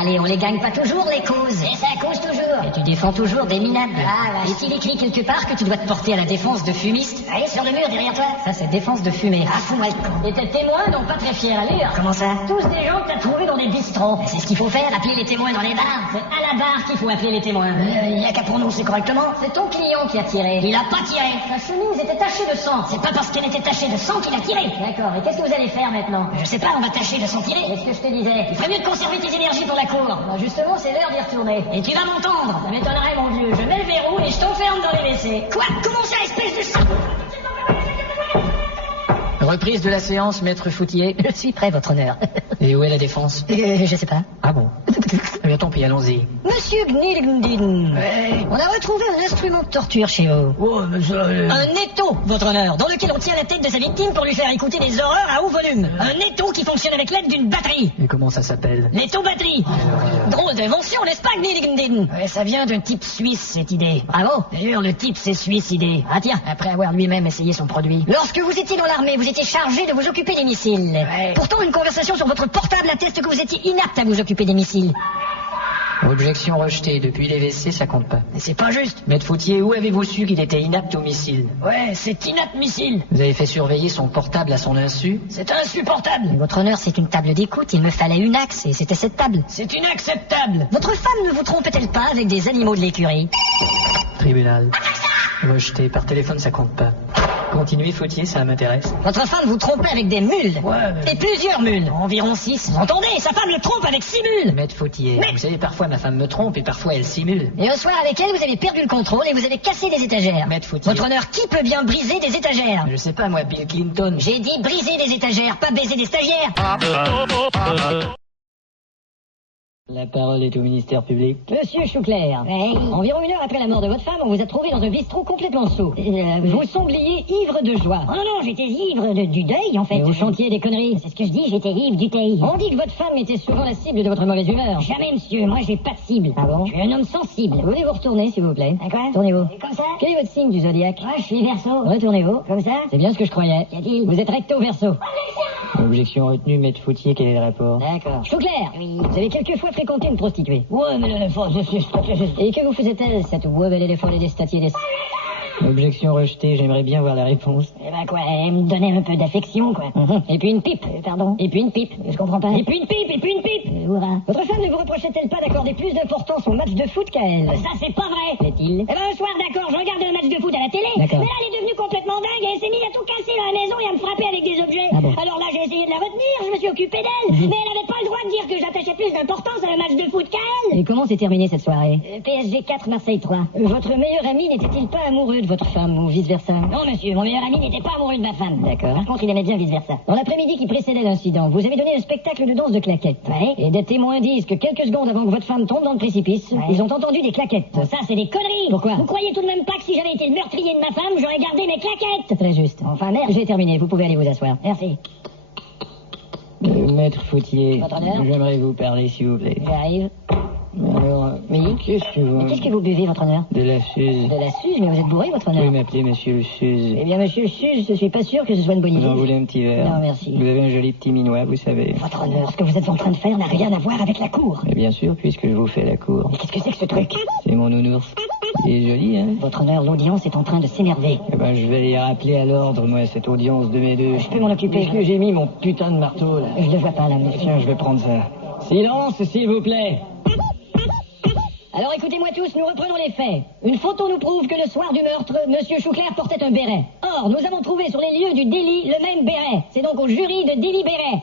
Allez, on les gagne pas toujours, les causes. Et ça cause toujours. Et tu défends toujours des minables. Ah, ouais. Est-il écrit quelque part que tu dois te porter à la défense de fumistes? Allez, sur le mur derrière toi. Ça, c'est défense de fumée. Ah, fous-moi le con. Et tes témoins n'ont pas très fière allure. Comment ça? Tous des gens que t'as trouvés dans des bistrots. C'est ce qu'il faut faire, appeler les témoins dans les bars. C'est à la barre qu'il faut appeler les témoins. Il y a qu'à prononcer correctement. C'est ton client qui a tiré. Il a pas tiré. Sa chemise était tachée de sang. C'est pas parce qu'elle était tachée de sang qu'il a tiré. D'accord, et qu'est-ce que vous allez faire maintenant? Je sais pas, on va tâcher de s'en tirer. C'est ce que je te disais. Il ferait mieux de conserver tes énergies pour la cour. Alors justement, c'est l'heure d'y retourner. Et tu vas m'entendre. Ça m'étonnerait, mon vieux. Je mets le verrou et je t'enferme dans les WC. Quoi? Comment ça, espèce de sang? Reprise de la séance, maître Foutier. Je suis prêt, votre honneur. Et où est la défense? Je sais pas. Ah bon? Eh bien, tant pis, allons-y. Monsieur Gnilgndin, on a retrouvé un instrument de torture chez vous. Oh, mais ça... Un étau, votre honneur, dans lequel on tient la tête de sa victime pour lui faire écouter des horreurs à haut volume. Un étau qui fonctionne avec l'aide d'une batterie. Et comment ça s'appelle? L'étau-batterie. Drôle d'invention, n'est-ce pas, Gnilgndin? Ouais, ça vient d'un type suisse, cette idée. Bravo. D'ailleurs, le type s'est suicidé. Ah tiens, après avoir lui-même essayé son produit. Lorsque vous étiez dans l'armée, vous étiez chargé de vous occuper des missiles. Ouais. Pourtant, une conversation sur votre portable atteste que vous étiez inapte à vous occuper des missiles. Objection rejetée. Depuis les WC, ça compte pas. Mais c'est pas juste. Maître Foutier, où avez-vous su qu'il était inapte au missile? Ouais, c'est inadmissible. Vous avez fait surveiller son portable à son insu? C'est insupportable. Mais votre honneur, c'est une table d'écoute. Il me fallait une axe et c'était cette table. C'est inacceptable. Votre femme ne vous trompait-elle pas avec des animaux de l'écurie? Tribunal. Rejeté. Par téléphone, ça compte pas. Continuez, Foutier, ça m'intéresse. Votre femme vous trompait avec des mules. Ouais, mais... Et plusieurs mules. Environ 6. Entendez, sa femme le trompe avec 6 mules. Maître Foutier, Mais- vous savez, parfois ma femme me trompe et parfois elle simule. Et un soir avec elle, vous avez perdu le contrôle et vous avez cassé des étagères. Maître Foutier. Votre honneur, qui peut bien briser des étagères? Je sais pas, moi, Bill Clinton. J'ai dit briser des étagères, pas baiser des stagiaires. La parole est au ministère public. Monsieur Chouclair, environ une heure après la mort de votre femme, on vous a trouvé dans un bistrot complètement saoul. Vous sembliez ivre de joie. Oh non, j'étais ivre du deuil, en fait. Et vous chantiez des conneries. C'est ce que je dis, j'étais ivre du deuil. On dit que votre femme était souvent la cible de votre mauvaise humeur. Jamais, monsieur, moi j'ai pas de cible. Ah bon? Je suis un homme sensible. Voulez-vous retourner, s'il vous plaît? À quoi? Tournez-vous. Comme ça? Quel est votre signe du zodiaque? Moi, je suis verso. Retournez-vous. Comme ça? C'est bien ce que je croyais. Qu'y a-t-il? Vous êtes recto verso. Objection retenue, Maître Foutier, quel est le rapport? D'accord. Chouclair, Oui. vous avez quelquefois fréquenté une prostituée. Ouais, mais l'éléphant, Et que vous faisait-elle, cette webelle éléphant des statiers des... Objection rejetée, j'aimerais bien voir la réponse. Eh ben quoi, elle me donnait un peu d'affection, quoi. Et puis une pipe. Pardon? Et puis une pipe. Je comprends pas. Et puis une pipe, et puis une pipe. Hurrah. Votre femme ne vous reprochait-elle pas d'accorder plus d'importance au match de foot qu'à elle? Ça, c'est pas vrai. Est-il? Eh ben, un soir, d'accord, je regardais un match de foot à la télé. D'accord. Mais là, elle est devenue complètement dingue et elle s'est mise à tout casser dans la maison et à me frapper avec des objets. Ah bon? Alors là, j'ai essayé de la retenir, je me suis occupé d'elle. Mais elle avait pas le droit de dire que j'attachais plus d'importance à un match de foot qu'à elle. Et comment s'est terminée cette soirée? PSG 4, Marseille 3. Votre meilleur ami n'était-il pas amoureux de votre femme ou vice-versa? Non, monsieur, mon meilleur ami n'était pas amoureux de ma femme. D'accord. Par contre, il aimait bien vice-versa. Dans l'après-midi qui précédait l'incident, vous avez donné un spectacle de danse de claquettes. Ouais. Et des témoins disent que quelques secondes avant que votre femme tombe dans le précipice, Ouais. ils ont entendu des claquettes. Ça, c'est des conneries. Pourquoi? Vous croyez tout de même pas que si j'avais été le meurtrier de ma femme, j'aurais gardé mes claquettes? C'est très juste. Enfin, merde. J'ai terminé, vous pouvez aller vous asseoir. Merci. Maître Foutier, Votre honneur? j'aimerais vous parler, s'il vous plaît. J'arrive. Alors, Oui. qu'est-ce que vous... Mais qu'est-ce que vous buvez, votre honneur? De la Suze. De la Suze, mais vous êtes bourré, votre Vous honneur. pouvez m'appeler Monsieur le Suze. Eh bien, monsieur Suze, je suis pas sûr que ce soit une bonne idée. Vous en voulez un petit verre? Non, merci. Vous avez un joli petit minois, vous savez. Votre honneur, ce que vous êtes en train de faire n'a rien à voir avec la cour. Mais bien sûr, puisque je vous fais la cour. Mais qu'est-ce que c'est que ce truc? C'est mon nounours. Il est joli, hein? Votre honneur, l'audience est en train de s'énerver. Eh ben, je vais y rappeler à l'ordre, moi, cette audience de mes deux. Je peux m'en occuper. Puisque j'ai mis mon putain de marteau, là. Je ne vois pas, là, monsieur. Tiens, je vais prendre ça. Silence, s'il vous plaît. Alors écoutez-moi tous, nous reprenons les faits. Une photo nous prouve que le soir du meurtre, monsieur Chouclair portait un béret. Or, nous avons trouvé sur les lieux du délit le même béret. C'est donc au jury de délibérer.